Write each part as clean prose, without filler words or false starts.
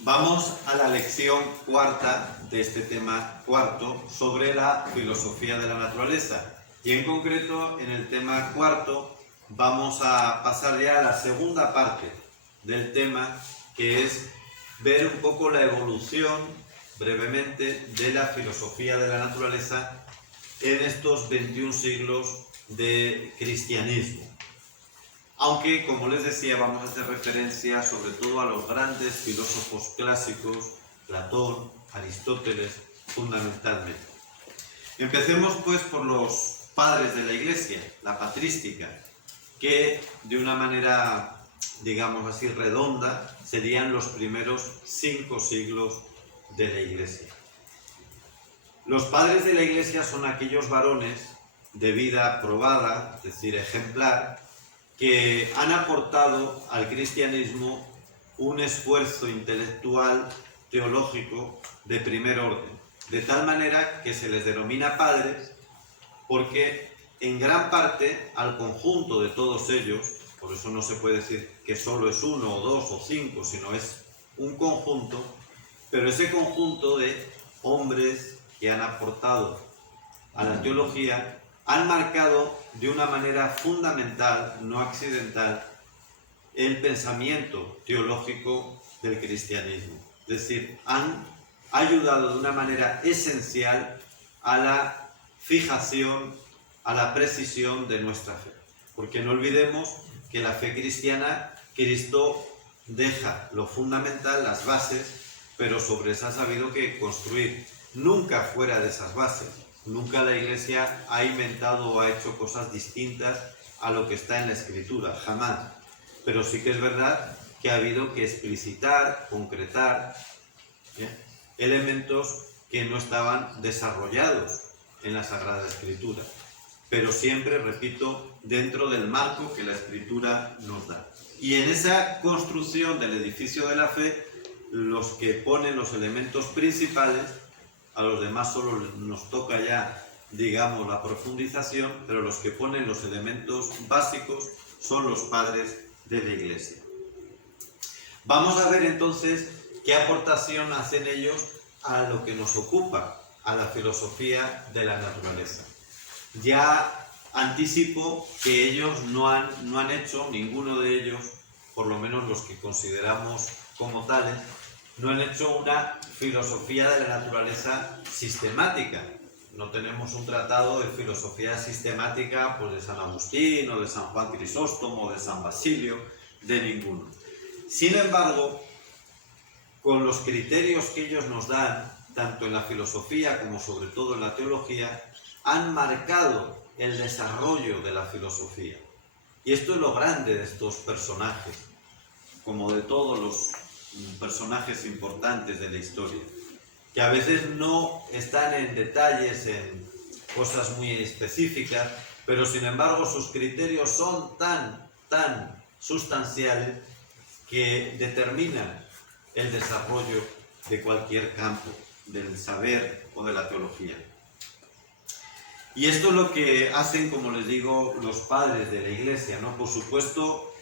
Vamos a la lección cuarta de este tema cuarto sobre la filosofía de la naturaleza. Y en concreto, en el tema cuarto, vamos a pasar ya a la segunda parte del tema, que es ver un poco la evolución, brevemente, de la filosofía de la naturaleza en estos 21 siglos de cristianismo. Aunque, como les decía, vamos a hacer referencia sobre todo a los grandes filósofos clásicos, Platón, Aristóteles, fundamentalmente. Empecemos pues por los padres de la Iglesia, la patrística, que de una manera, digamos así, redonda, serían los primeros 5 siglos de la Iglesia. Los padres de la Iglesia son aquellos varones de vida probada, es decir, ejemplar, que han aportado al cristianismo un esfuerzo intelectual, teológico, de primer orden, de tal manera que se les denomina padres porque en gran parte al conjunto de todos ellos, por eso no se puede decir que solo es uno o dos o cinco, sino es un conjunto, pero ese conjunto de hombres que han aportado a la teología han marcado de una manera fundamental, no accidental, el pensamiento teológico del cristianismo. Es decir, han ayudado de una manera esencial a la fijación, a la precisión de nuestra fe. Porque no olvidemos que la fe cristiana, Cristo deja lo fundamental, las bases, pero sobre esas ha habido que construir, nunca fuera de esas bases. Nunca la Iglesia ha inventado o ha hecho cosas distintas a lo que está en la Escritura, jamás. Pero sí que es verdad que ha habido que explicitar, concretar elementos que no estaban desarrollados en la Sagrada Escritura. Pero siempre, repito, dentro del marco que la Escritura nos da. Y en esa construcción del edificio de la fe, los que ponen los elementos principales, a los demás solo nos toca ya, digamos, la profundización, pero los que ponen los elementos básicos son los padres de la Iglesia. Vamos a ver entonces qué aportación hacen ellos a lo que nos ocupa, a la filosofía de la naturaleza. Ya anticipo que ellos no han hecho, ninguno de ellos, por lo menos los que consideramos como tales, no han hecho una filosofía de la naturaleza sistemática. No tenemos un tratado de filosofía sistemática pues, de San Agustín, o de San Juan Crisóstomo, o de San Basilio, de ninguno. Sin embargo, con los criterios que ellos nos dan, tanto en la filosofía como sobre todo en la teología, han marcado el desarrollo de la filosofía. Y esto es lo grande de estos personajes, como de todos los personajes importantes de la historia, que a veces no están en detalles, en cosas muy específicas, pero sin embargo sus criterios son tan sustanciales que determinan el desarrollo de cualquier campo del saber o de la teología. Y esto es lo que hacen, como les digo, los padres de la Iglesia, ¿no? Por supuesto,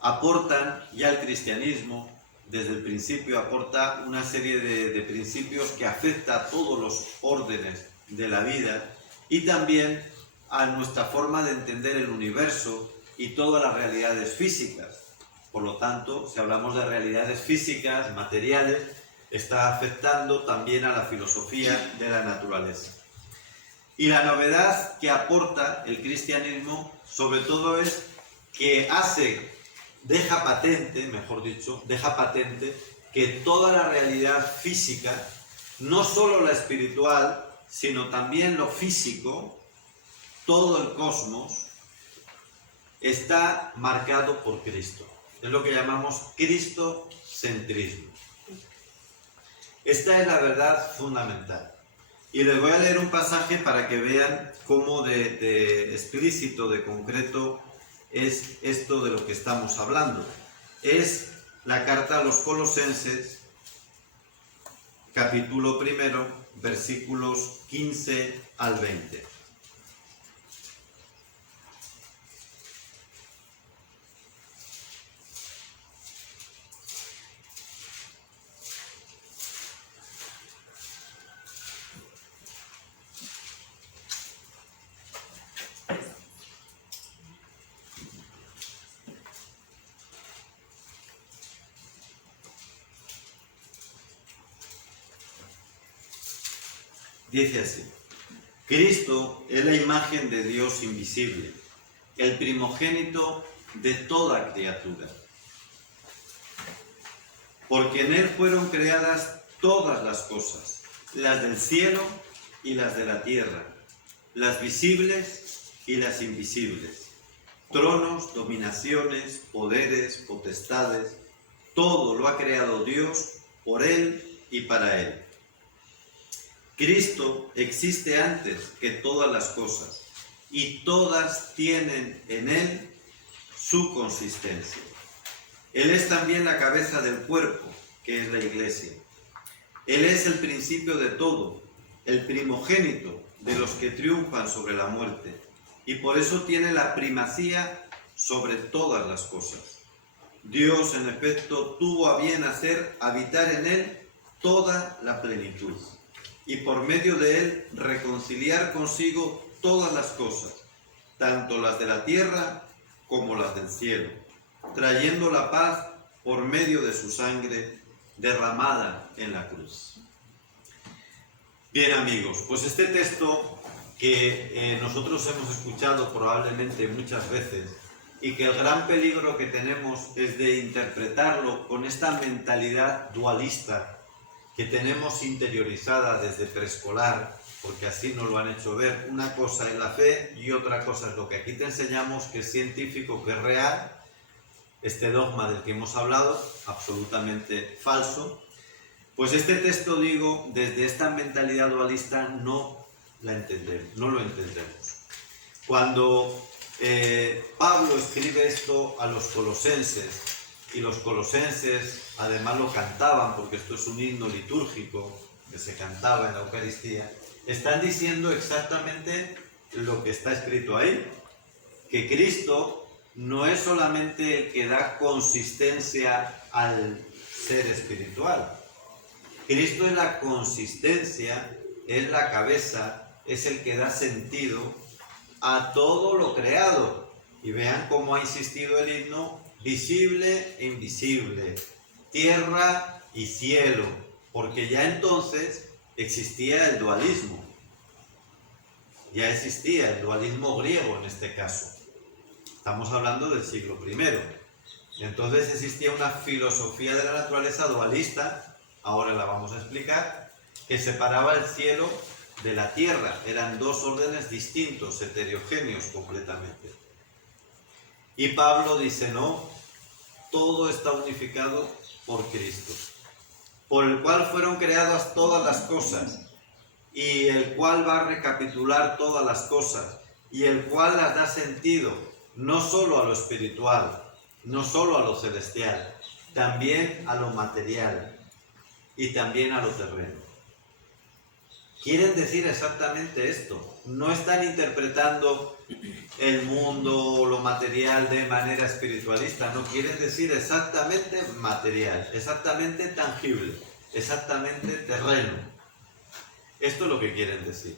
aportan ya el cristianismo, desde el principio aporta una serie de principios que afecta a todos los órdenes de la vida y también a nuestra forma de entender el universo y todas las realidades físicas. Por lo tanto, si hablamos de realidades físicas, materiales, está afectando también a la filosofía de la naturaleza. Y la novedad que aporta el cristianismo, sobre todo, es que deja patente que toda la realidad física, no solo la espiritual, sino también lo físico, todo el cosmos, está marcado por Cristo. Es lo que llamamos cristocentrismo. Esta es la verdad fundamental. Y les voy a leer un pasaje para que vean cómo de explícito, de concreto, es esto de lo que estamos hablando. Es la carta a los Colosenses, capítulo 1, versículos 15 al 20. Dice así: Cristo es la imagen de Dios invisible, el primogénito de toda criatura. Porque en Él fueron creadas todas las cosas, las del cielo y las de la tierra, las visibles y las invisibles, tronos, dominaciones, poderes, potestades, todo lo ha creado Dios por Él y para Él. Cristo existe antes que todas las cosas, y todas tienen en Él su consistencia. Él es también la cabeza del cuerpo, que es la Iglesia. Él es el principio de todo, el primogénito de los que triunfan sobre la muerte, y por eso tiene la primacía sobre todas las cosas. Dios, en efecto, tuvo a bien hacer habitar en Él toda la plenitud, y por medio de Él reconciliar consigo todas las cosas, tanto las de la tierra como las del cielo, trayendo la paz por medio de su sangre derramada en la cruz. Bien, amigos, pues este texto que nosotros hemos escuchado probablemente muchas veces, y que el gran peligro que tenemos es de interpretarlo con esta mentalidad dualista que tenemos interiorizada desde preescolar, porque así nos lo han hecho ver. Una cosa es la fe y otra cosa es lo que aquí te enseñamos, que es científico, que es real. Este dogma del que hemos hablado, absolutamente falso. Pues este texto, digo, desde esta mentalidad dualista no lo entendemos. Cuando Pablo escribe esto a los colosenses, y los colosenses además lo cantaban, porque esto es un himno litúrgico que se cantaba en la Eucaristía, están diciendo exactamente lo que está escrito ahí, que Cristo no es solamente el que da consistencia al ser espiritual. Cristo es la consistencia, es la cabeza, es el que da sentido a todo lo creado. Y vean cómo ha insistido el himno: visible e invisible, tierra y cielo, porque ya entonces existía el dualismo. Ya existía el dualismo griego en este caso. Estamos hablando del siglo I. Entonces existía una filosofía de la naturaleza dualista, ahora la vamos a explicar, que separaba el cielo de la tierra. Eran dos órdenes distintos, heterogéneos completamente. Y Pablo dice: no, todo está unificado por Cristo, por el cual fueron creadas todas las cosas, y el cual va a recapitular todas las cosas, y el cual las da sentido, no solo a lo espiritual, no solo a lo celestial, también a lo material y también a lo terreno. Quieren decir exactamente esto. No están interpretando el mundo o lo material de manera espiritualista, no, quieren decir exactamente material, exactamente tangible, exactamente terreno. Esto es lo que quieren decir.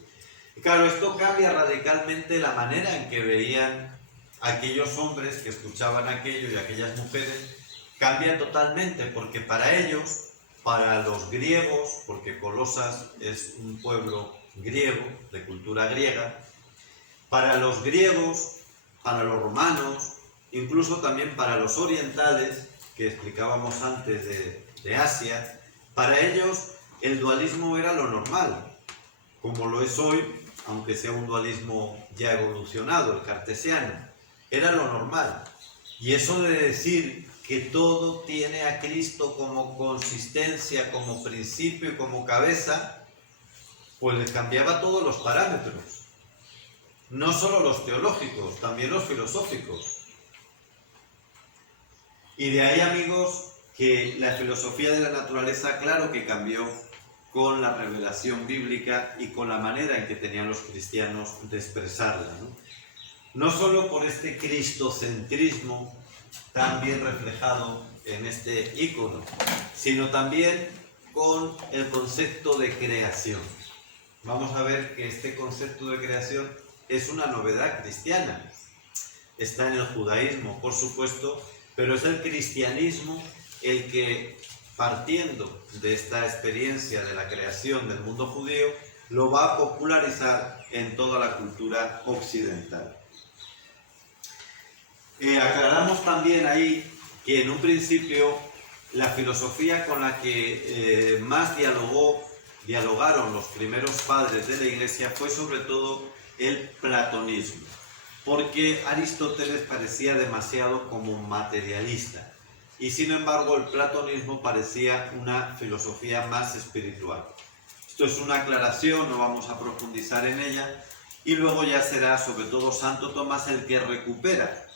Y claro, esto cambia radicalmente la manera en que veían aquellos hombres que escuchaban aquello y aquellas mujeres. Cambia totalmente, porque para ellos, para los griegos, porque Colosas es un pueblo griego, de cultura griega, para los griegos, para los romanos, incluso también para los orientales, que explicábamos antes de Asia, para ellos el dualismo era lo normal, como lo es hoy, aunque sea un dualismo ya evolucionado, el cartesiano, era lo normal. Y eso de decir que todo tiene a Cristo como consistencia, como principio y como cabeza, pues les cambiaba todos los parámetros. No solo los teológicos, también los filosóficos. Y de ahí, amigos, que la filosofía de la naturaleza, claro que cambió con la revelación bíblica y con la manera en que tenían los cristianos de expresarla, no solo por este cristocentrismo tan bien reflejado en este ícono, sino también con el concepto de creación. Vamos a ver que este concepto de creación es una novedad cristiana. Está en el judaísmo, por supuesto, pero es el cristianismo el que, partiendo de esta experiencia de la creación del mundo judío, lo va a popularizar en toda la cultura occidental. Aclaramos también ahí que en un principio la filosofía con la que más dialogaron los primeros padres de la Iglesia fue sobre todo el platonismo, porque Aristóteles parecía demasiado como materialista y sin embargo el platonismo parecía una filosofía más espiritual. Esto es una aclaración, no vamos a profundizar en ella, y luego ya será sobre todo Santo Tomás el que recupera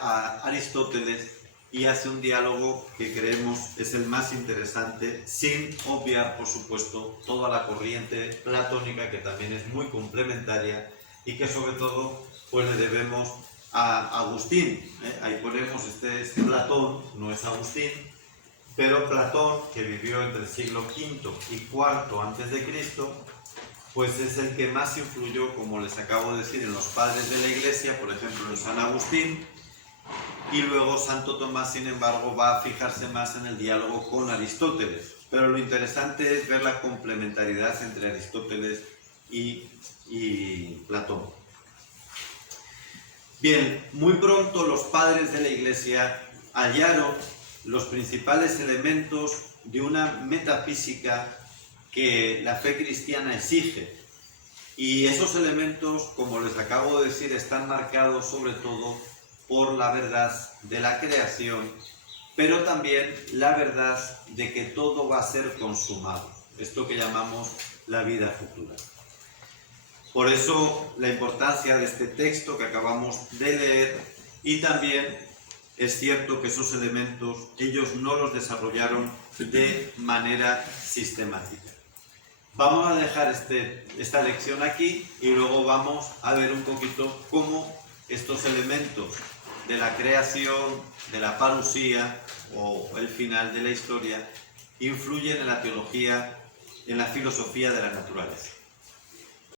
a Aristóteles y hace un diálogo que creemos es el más interesante, sin obviar, por supuesto, toda la corriente platónica, que también es muy complementaria y que sobre todo pues le debemos a Agustín. Ahí ponemos este Platón, no es Agustín, pero Platón, que vivió entre el siglo V y IV antes de Cristo, pues es el que más influyó, como les acabo de decir, en los padres de la Iglesia, por ejemplo en San Agustín. Y luego Santo Tomás, sin embargo, va a fijarse más en el diálogo con Aristóteles. Pero lo interesante es ver la complementariedad entre Aristóteles y Platón. Bien, muy pronto los padres de la Iglesia hallaron los principales elementos de una metafísica que la fe cristiana exige. Y esos elementos, como les acabo de decir, están marcados sobre todo por la verdad de la creación, pero también la verdad de que todo va a ser consumado, esto que llamamos la vida futura. Por eso la importancia de este texto que acabamos de leer, y también es cierto que esos elementos ellos no los desarrollaron de manera sistemática. Vamos a dejar esta lección aquí y luego vamos a ver un poquito cómo estos elementos de la creación, de la parusía o el final de la historia influyen en la teología, en la filosofía de la naturaleza.